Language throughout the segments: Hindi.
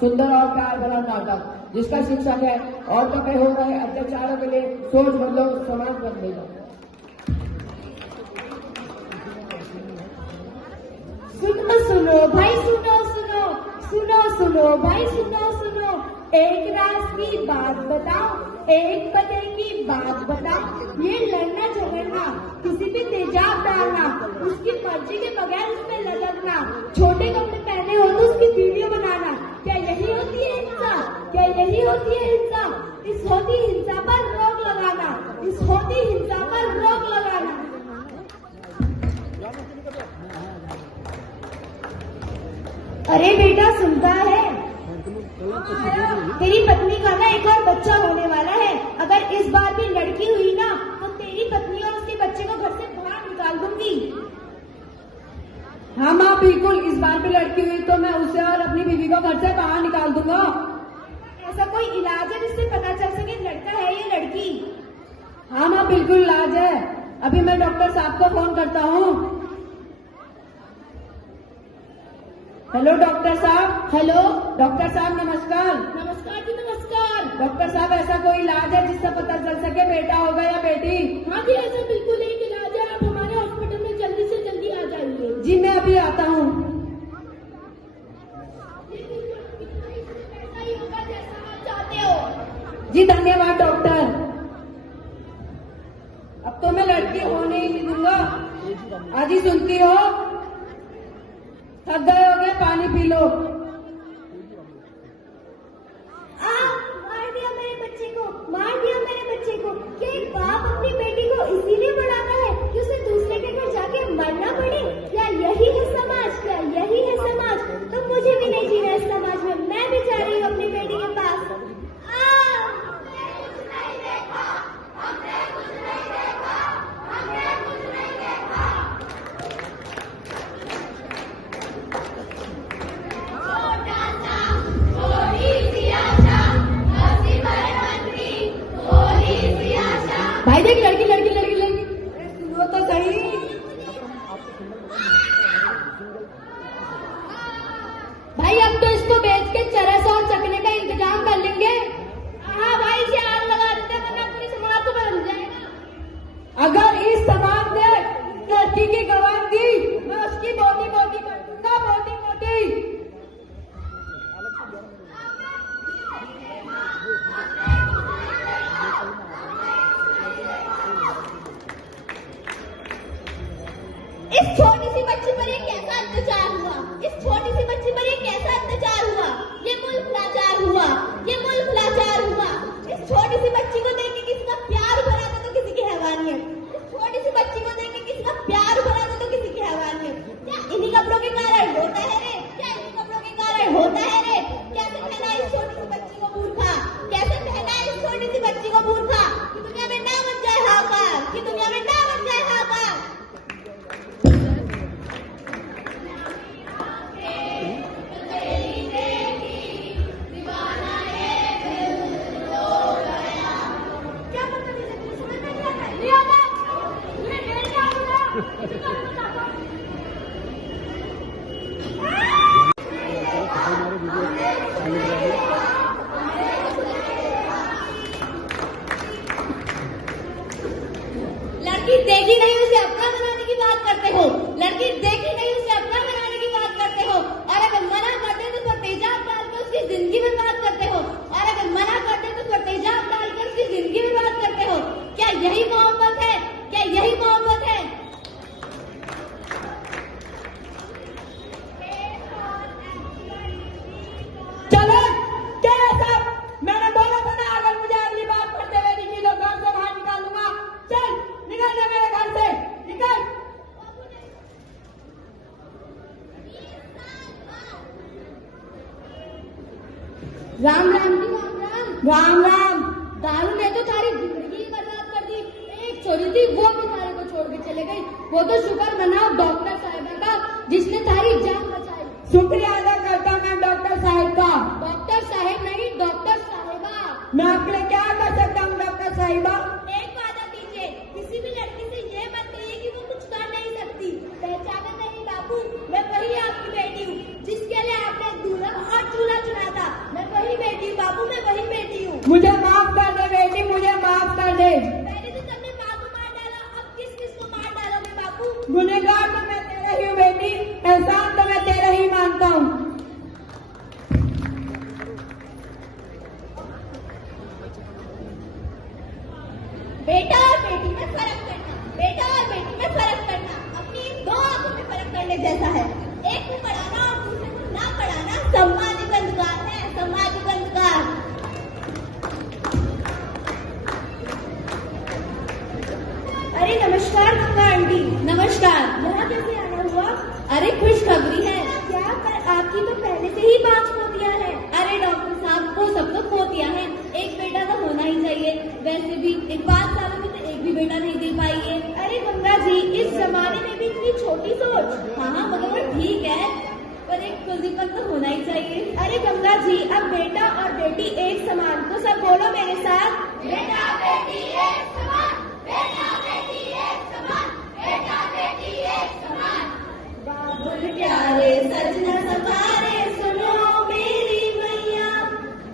सुंदर और प्यार भरा नाटक, जिसका शीर्षक है औरतों पे हो रहे अत्याचारों के लिए सोच बदलो, समाज बदलेगा। सुनो सुनो भाई, सुनो सुनो सुनो सुनो भाई, सुनो सुनो। एक राज की बात बताओ, एक पते की बात बताओ। ये लड़ना झगड़ना, किसी पे तेजाब डालना, उसकी मर्जी के बगैर उस पे लटकना, छोटे कपड़े पहने हो तो उसकी वीडियो बनाना, क्या यही होती है हिंसा? क्या यही होती है हिंसा? इस होती हिंसा पर रोक लगाना, इस होती हिंसा पर रोक लगाना। अरे बेटा सुनता है? तेरी पत्नी का ना एक और बच्चा होने वाला है। अगर इस बार भी लड़की हुई ना तो तेरी पत्नी और उसके बच्चे को घर से बाहर निकाल दूंगी। हाँ माँ बिल्कुल, इस बार भी लड़की हुई तो मैं उसे और अपनी बीवी को घर से बाहर निकाल दूंगा। ऐसा कोई इलाज है जिससे पता चल सके लड़का है या लड़की? हाँ माँ बिल्कुल इलाज है। अभी मैं डॉक्टर साहब को फोन करता हूँ। हेलो डॉक्टर साहब। हेलो डॉक्टर साहब नमस्कार। नमस्कार जी नमस्कार। डॉक्टर साहब ऐसा कोई इलाज है जिससे पता चल सके बेटा होगा या बेटी? हाँ जी ऐसा बिल्कुल एक इलाज है, आप हमारे हॉस्पिटल में जल्दी से जल्दी आ जाइए। जी मैं अभी आता हूँ। ऐसा ही होगा जैसा आप चाहते हो। जी धन्यवाद डॉक्टर। अब तो मैं लड़की होने ही नहीं दूंगा। आजी सुनती हो? थक गए होगे, पानी पी लो। मार दिया मेरे बच्चे को, मार दिया मेरे बच्चे को। क्या एक बाप अपनी बेटी को इसीलिए बढ़ाता है कि उसे दूसरे के घर जाके मरना पड़े? क्या यही है समाज? क्या यही है समाज? तो मुझे भी नहीं जीना इस समाज में। मैं भी जा रही हूँ अपनी बेटी के पास। भाई देख लड़की लड़की लड़की लड़की, सुनो तो सही। भाई अब तो इसको बेच के चरस और चकने का इंतजाम कर लेंगे। हाँ भाई इसे आग लगा देते वरना पूरी समाज को बदल जाएगा। अगर इस समाज ने लड़की की गवाह दी मैं उसकी बोटी बोटी कर दूंगा, बोटी बोटी। इस छोटी सी बच्ची पर ये कैसा अत्याचार हुआ? इस छोटी सी बच्ची पर ये कैसा अत्याचार हुआ? ये मुल्क लाचार हुआ, ये मुल्क लाचार हुआ। इस छोटी सी बच्ची को देख के किसी का प्यार भरा था तो किसी की हैवानियत। इस छोटी सी बच्ची को देख के किसी का प्यार भरा था तो किसी की हैवानियत। क्या इन्हीं कपड़ों के कारण होता है रे? क्या इन्हीं कपड़ों के कारण होता है रे? कैसे पहना इस छोटी सी बच्ची को मूर्खा? कैसे पहना इस छोटी सी बच्ची को मूर्खा? कि दुनिया में ना बन जाए हाहाकार, कि दुनिया में ना बन जाए हाहाकार। लड़की देखी नहीं उसे अपना बनाने की बात करते हो, लड़की देखी नहीं उसे अपना बनाने की बात करते हो। और अगर मना करते तो उसका तेजाब डालकर उसकी जिंदगी बर्बाद करते हो। और अगर मना करते तो उसका तेजाब डालकर उसकी जिंदगी बर्बाद करते हो। क्या यही मोहब्बत है? क्या यही मोहब्बत है? चलो चलो सब, मैंने बोला था ना अगर मुझे अगली बात करते हुए दिखी तो घर से बाहर निकाल दूंगा। चल निकल जा मेरे घर से, निकल। राम राम जी, राम राम। राम राम। दारू ने तो सारी जिंदगी बर्बाद कर दी। एक छोरी थी वो भी सारे को छोड़ के चले गई। वो तो शुक्र मनाओ डॉक्टर साहिबा का जिसने सारी जान बचाई। शुक्रिया अदा करता मैं डॉक्टर साहब का। डॉक्टर साहब नहीं, डॉक्टर साहिबा। मैं आपके लिए क्या कर सकता हूँ डॉक्टर साहिबा? एक वादा कीजिए, किसी भी लड़की से ये मत कहिए कि वो कुछ कर नहीं सकती। पहचाना नहीं बाबू, मैं वही आपकी बेटी हूँ जिसके लिए आपने दूल्हा और चूल्हा चुना था। मुझे माफ कर दे बेटी, मुझे माफ कर दे। पहले तो तुमने माँ को मार डाला, अब किस किस को मार डालोगे बापू? गुनहगार तो मैं तेरा ही हूँ बेटी, एहसान तो मैं तेरा ही मानता हूँ। बेटा और बेटी में फर्क करना, बेटा और बेटी में फर्क करना अपनी दो आंखों में फर्क करने जैसा है। एक को पढ़ाना और दूसरे को ना पढ़ाना सामाजिक अंधकार है, सामाजिक अंधकार। अरे नमस्कार गंगा आंटी। नमस्कार। यहाँ कैसे आना हुआ? अरे खुशखबरी है। क्या? पर आपकी तो पहले से ही 5 पोतियां हैं। अरे डॉक्टर साहब, वो सब तो पोतियां हैं, एक बेटा तो होना ही चाहिए। वैसे भी 5 सालों में तो एक भी बेटा नहीं दे पाई है। अरे गंगा जी, इस जमाने में भी इतनी छोटी सोच। हाँ मगर ठीक है, पर एक कुलदीपक तो होना ही चाहिए। अरे गंगा जी, अब बेटा और बेटी एक समान, तो सब बोलो मेरे साथ, बेटा बेटी एक समान, बेटा बेटी एक समान, बेटा बेटी एक समान। बाबुल प्यारे सजना सवारे सुनो मेरी मैया,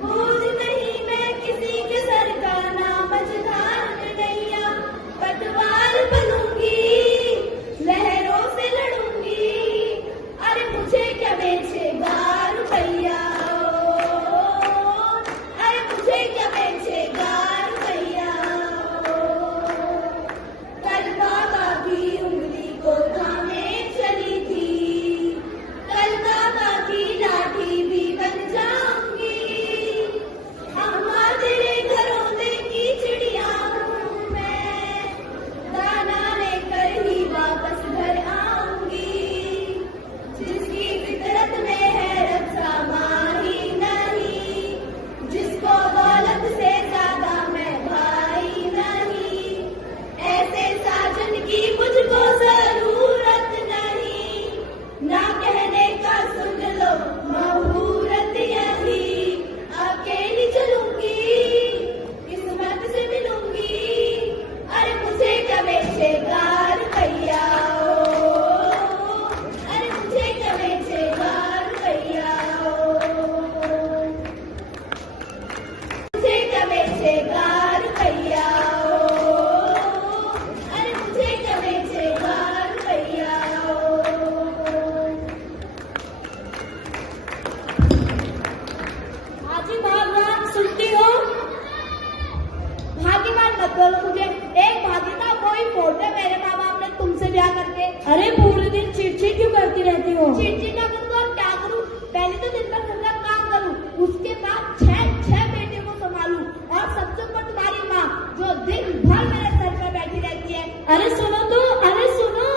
बोझ नहीं मैं किसी के सर का, ना मझधार में नैया। पतवार बनूंगी, लहरों से लड़ूंगी, अरे मुझे क्या बेचेगा रुपैया, अरे मुझे क्या बेचेगा रुपैया। कल बाबा की उंगली को थामे चली थी, कल बाबा की लाठी भी बन जाऊंगी। अम्मा तेरे घरौंदे की चिड़िया हूँ मैं, दाना लेकर ही वापस घर आऊंगी। जिसकी फितरत में है रक्षा माही नहीं, जिसको दौलत से ज्यादा मैं भाई नहीं, ऐसे साजन की मुझको जरूरत नहीं। ना कहने का सुन लो मुहूर्त यही, अकेली चलूंगी किस्मत से मिलूंगी, अरे मुझे क्या बेचेगा रुपैया, अरे मुझे क्या बेचेगा रुपैया, मुझे क्या बेचेगा रुपैया, अरे मुझे क्या बेचेगा रुपैया। हाजी भगवान सुनती हो? भाग्यवान मत बोलो मुझे, एक भाग्य था कोई फोटो मेरे माँ बाप ने तुमसे ब्याह करके। अरे पूरे दिन चिड़चिड़ क्यों करती रहती हो? चिड़चिड़ ना करूँ और क्या करूँ? पहले तो दिन भर घर का काम करूँ, उसके बाद 6 बेटियों को संभालूं, और सबसे ऊपर तुम्हारी माँ जो दिन भर मेरे सर पर बैठी रहती है। अरे सुनो तो, अरे सुनो।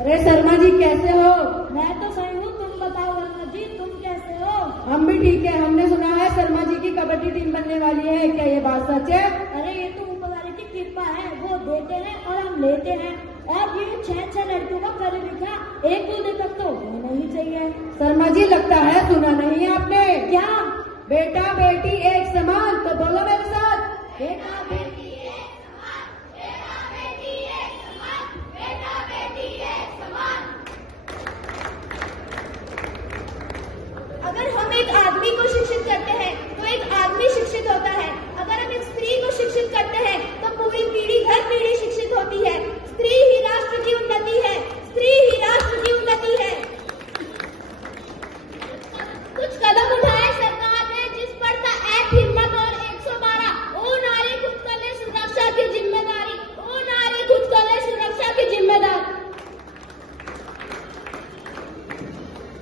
अरे शर्मा जी कैसे हो? मैं तो सही हूँ, तुम बताओ गंगा जी तुम कैसे हो? हम भी ठीक है। हमने सुना है शर्मा जी की कबड्डी टीम बनने वाली है, क्या ये बात सच है? अरे ये तो ऊपर वाले की कृपा है, वो देते हैं और हम लेते हैं, और ये 6 लड़कियों का करे लिखा एक दूसरे तक तो होना ही चाहिए। शर्मा जी लगता है सुना नहीं है आपने। क्या? बेटा बेटी एक समान, तो बोलो मेरे साथ, बेटा बेटी एक समान, बेटा बेटी एक समान, बेटा बेटी एक समान। अगर हम एक आदमी को शिक्षित करते हैं तो एक आदमी शिक्षित होता है, अगर हम एक स्त्री को शिक्षित करते हैं तो पूरी पीढ़ी दर पीढ़ी शिक्षित होती है। स्त्री ही राष्ट्र की उन्नति है, स्त्री ही राष्ट्र की उन्नति है। कुछ कदम उठाए सरकार ने जिस पर था एक्ट हिम्मत और 112। ओ नारी खुद कर ले सुरक्षा की जिम्मेदारी, ओ नारी खुद कर ले सुरक्षा की जिम्मेदारी।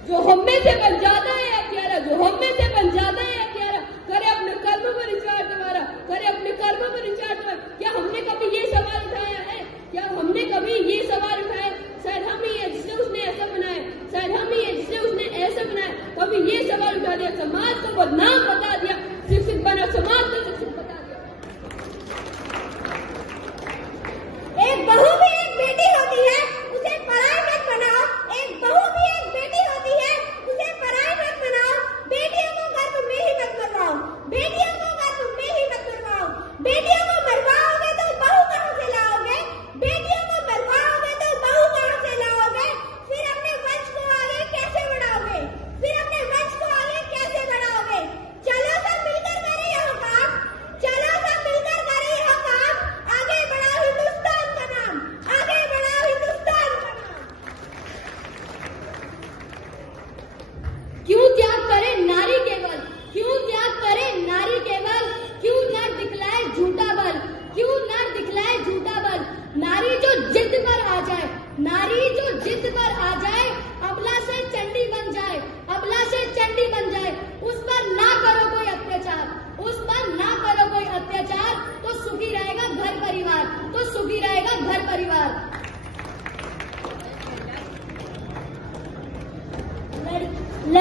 जो हम में से बन जाता है हत्यारा, जो हम में से बन जाता है हत्यारा, करे अपने कर्म पर विचार तुम्हारा, करे अपने कर्म पर विचार तुम्हारा। क्या हमने कभी ये सवाल उठाया है? क्या हमने कभी ये सवाल उठाया? शायद हम ही है जिसे उसने ऐसा बनाया, शायद हम ही है जिसे उसने ऐसा बनाया। कभी ये सवाल उठा दिया, समाज को बदनाम बता दिया, शिक्षित बना समाज को शिक्षित बता दिया। एक बहू भी एक बेटी होती है, उसे पराई मत बनाओ। एक बहू भी एक बेटी होती है, उसे पराई मत बनाओ। बेटियों को गर्भ में ही मत मरवाओ, बेटियों को गर्भ में ही मत मरवाओ। बेटियों को मरवाओगे तो बहू कहाँ से लाओगे? बेटियों को मरवाओगे तो बहू कहाँ से लाओगे? फिर अपने वंश को आगे कैसे बढ़ाओगे? फिर अपने वंश को आगे कैसे बढ़ाओगे?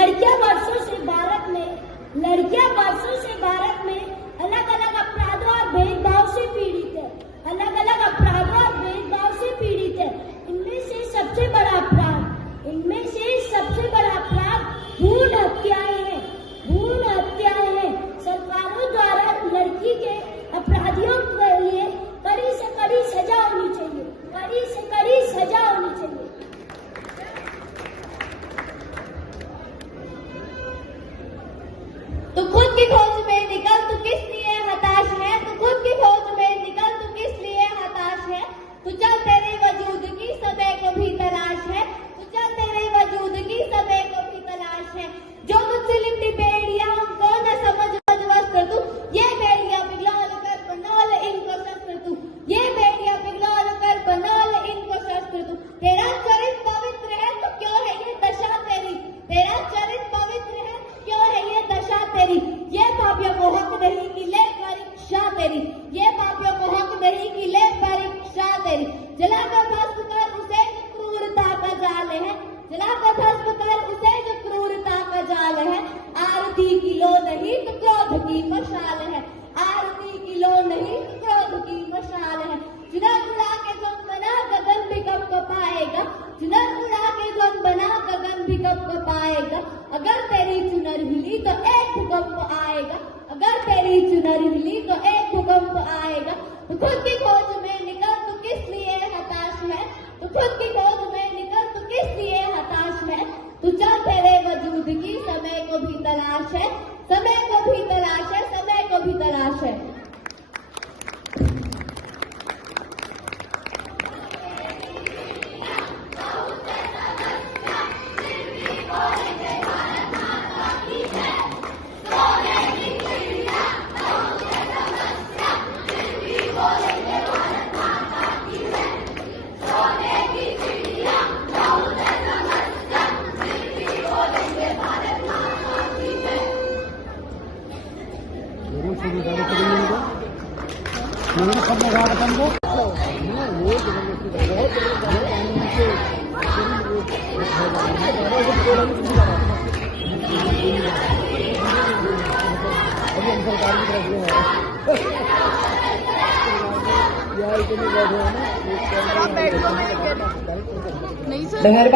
लड़कियां वर्षों से भारत में अलग अलग अपराधों और भेदभाव से पीड़ित है। इनमें से सबसे बड़ा अपराध भ्रूण हत्याएं हैं। सरकारों द्वारा लड़की के अपराधियों के लिए कड़ी से कड़ी सजा होनी चाहिए। तो खुद की खोज में निकल, तू किस लिए हताश है? तू चल, तेरे वजूद की समय को भी तलाश है। जो मुझसे लिपटी बेड़ियां उनको न समझ वस्त्र तू, ये बेड़ियां पिघलौल कर बनौल इनको शस्त्र तू। तेरा चरित पवित्र है तो क्यों है ये दशा तेरी? ये पापियों को हक नहीं कि ले परीक्षा तेरी। जलाकर भस्म कर उसे जो क्रूरता का जाल है। आरती की लो नहीं तो क्रोध की मशाल है। चुनर उड़ा के गम बना गगन भी कब पाएगा। अगर तेरी चुनर हिली तो एक भूकंप आएगा। तो खुद की खोज में निकल, तू किस लिए हताश है? तू चल, तेरे वजूद की समय को भी तलाश है। नहीं सर।